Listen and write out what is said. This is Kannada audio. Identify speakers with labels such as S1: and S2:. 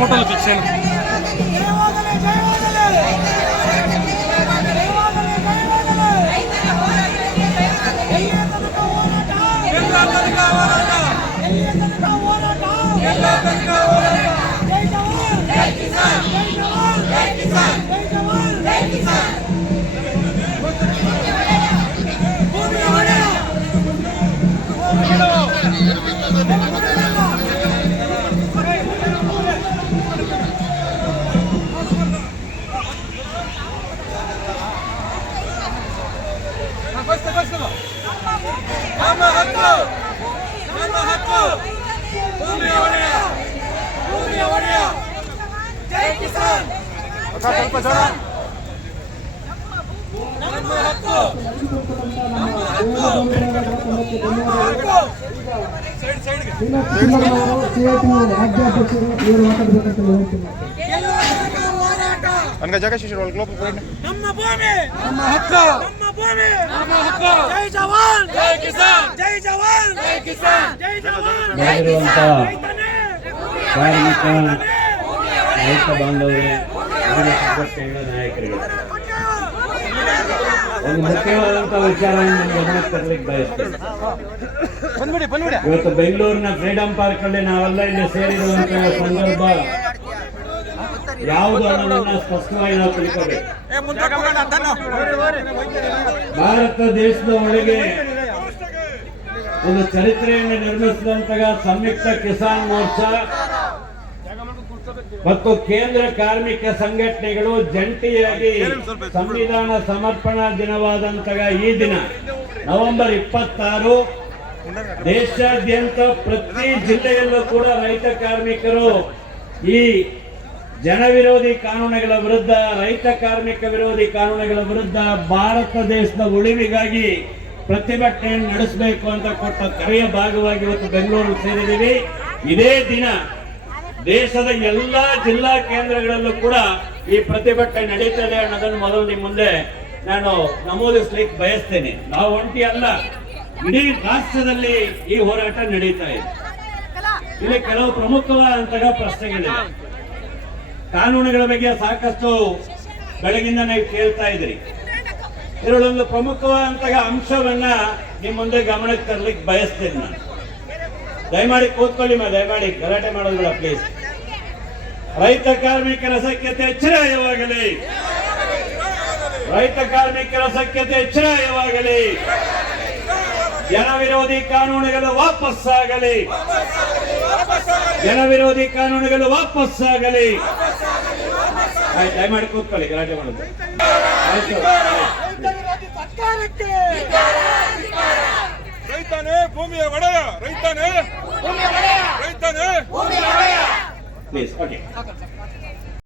S1: ఫోటోలు ఫిక్స్
S2: అయిన ಹಕ್ಕು. ನಮ್ಮ ಹಕ್ಕು. ಭೂಮಿಯ ಒಡೆಯ ಭೂಮಿಯ ಒಡೆಯ
S1: ಜೈ ಕಿಸಾನ್.
S2: ಸ್ವಲ್ಪ ಜನ ನಮ್ಮ ಹಕ್ಕು. ನಮ್ಮ ಹಕ್ಕು. ಸೈಡ್ ಸೈಡ್ಗೆ.
S3: ನನಗೆ ಒಳಗೆ
S1: ನಮ್ಮ ಭೂಮಿ.
S2: ನಮ್ಮ ಹಕ್ಕು.
S1: ಭೂಮಿ
S2: ನಮ್ಮ ಹಕ್ಕು
S1: ಜೈ ಜವಾನ್.
S2: ಜೈ ಕಿಸಾನ್.
S1: ಜೈ ಜವಾನ್.
S2: ಜೈ ಕಿಸಾನ್.
S1: ಜೈ ಜವಾನ್.
S4: ಬೆಳೆದಿರುವಂತ
S1: ರೈತನೇ
S4: ಕಾರ್ಮಿಕ ರೈತ ಬಾಂಧವರೇ ಸಂಘಟನೆಗಳ ನಾಯಕರಿಗೆ ಒಂದು ಮುಖ್ಯವಾದಂತ ವಿಚಾರವನ್ನು ಗಮನಕ್ಕೆ ತರಲಿಕ್ಕೆ ಬಯಸ್ತೇನೆ. ಇವತ್ತು ಬೆಂಗಳೂರಿನ ಫ್ರೀಡಂ ಪಾರ್ಕ್ ಅಲ್ಲಿ ನಾವೆಲ್ಲ ಇಲ್ಲಿ ಸೇರಿರುವಂತಹ ಸಂದರ್ಭ ಯಾವುದು ಅನ್ನೋದನ್ನ ಸ್ಪಷ್ಟವಾಗಿ ನಾವು ತಿಳ್ಕೋಬೇಕು. ಭಾರತ ದೇಶದ ಒಂದು ಚರಿತ್ರೆಯನ್ನು ನಿರ್ಮಿಸಿದಂತಹ ಸಂಯುಕ್ತ ಕಿಸಾನ್ ಮೋರ್ಚಾ ಮತ್ತು ಕೇಂದ್ರ ಕಾರ್ಮಿಕ ಸಂಘಟನೆಗಳು ಜಂಟಿಯಾಗಿ ಸಂವಿಧಾನ ಸಮರ್ಪಣಾ ದಿನವಾದಂತಹ ಈ ದಿನ, ನವೆಂಬರ್ ಇಪ್ಪತ್ತಾರು, ದೇಶಾದ್ಯಂತ ಪ್ರತಿ ಜಿಲ್ಲೆಯಲ್ಲೂ ಕೂಡ ರೈತ ಕಾರ್ಮಿಕರು ಈ ಜನ ವಿರೋಧಿ ಕಾನೂನುಗಳ ವಿರುದ್ಧ, ರೈತ ಕಾರ್ಮಿಕ ವಿರೋಧಿ ಕಾನೂನುಗಳ ವಿರುದ್ಧ ಭಾರತ ದೇಶದ ಉಳಿವಿಗಾಗಿ ಪ್ರತಿಭಟನೆ ನಡೆಸಬೇಕು ಅಂತ ಕೊಟ್ಟ ಕರೆಯ ಭಾಗವಾಗಿ ಇವತ್ತು ಬೆಂಗಳೂರು ಸೇರಿದ್ದೀವಿ. ಇದೇ ದಿನ ದೇಶದ ಎಲ್ಲಾ ಜಿಲ್ಲಾ ಕೇಂದ್ರಗಳಲ್ಲೂ ಕೂಡ ಈ ಪ್ರತಿಭಟನೆ ನಡೀತದೆ ಅನ್ನೋದನ್ನು ಮೊದಲು ನಿಮ್ಮ ಮುಂದೆ ನಾನು ನಮೂದಿಸ್ಲಿಕ್ಕೆ ಬಯಸ್ತೇನೆ. ನಾವು ಒಂಟಿ ಅಲ್ಲ, ಇಡೀ ರಾಷ್ಟ್ರದಲ್ಲಿ ಈ ಹೋರಾಟ ನಡೀತಾ ಇದೆ. ಇಲ್ಲಿ ಕೆಲವು ಪ್ರಮುಖವಾದಂತಹ ಪ್ರಶ್ನೆಗಳಿವೆ. ಕಾನೂನುಗಳ ಬಗ್ಗೆ ಸಾಕಷ್ಟು ಬೆಳಗಿಂದ ನೀವು ಕೇಳ್ತಾ ಇದ್ರಿ ಇದರಲ್ಲೊಂದು ಪ್ರಮುಖವಾದಂತಹ ಅಂಶವನ್ನ ನಿಮ್ಮ ಮುಂದೆ ಗಮನಕ್ಕೆ ತರಲಿಕ್ಕೆ ಬಯಸ್ತೇನೆ ನಾನು. ದಯಮಾಡಿ ಕೂತ್ಕೊಳ್ಳಿ ಮಾ, ದಯಮಾಡಿ ಗಲಾಟೆ ಮಾಡೋದು ಬೇಡ ಪ್ಲೀಸ್ ರೈತ ಕಾರ್ಮಿಕರ ಸಖ್ಯತೆ ಎಚ್ಚರಾಯವಾಗಲಿ ರೈತ ಕಾರ್ಮಿಕರ ಸಖ್ಯತೆ ಎಚ್ಚರಾಯವಾಗಲಿ ಜನ ವಿರೋಧಿ ಕಾನೂನುಗಳು ವಾಪಸ್ಸಾಗಲಿ. ಜನ ವಿರೋಧಿ ಕಾನೂನುಗಳು ವಾಪಸ್ಸಾಗಲಿ. ಆಯ್ತು ದಯಮಾಡಿ ಕೂತ್ಕೊಳ್ಳಿ ಗಲಾಟೆ ಮಾಡೋದು. ಆಯ್ತು
S2: ರೈತನೇ ಭೂಮಿಯ ಒಡೆಯ ರೈತನೇ! ರೈತನೇ!
S4: Please okay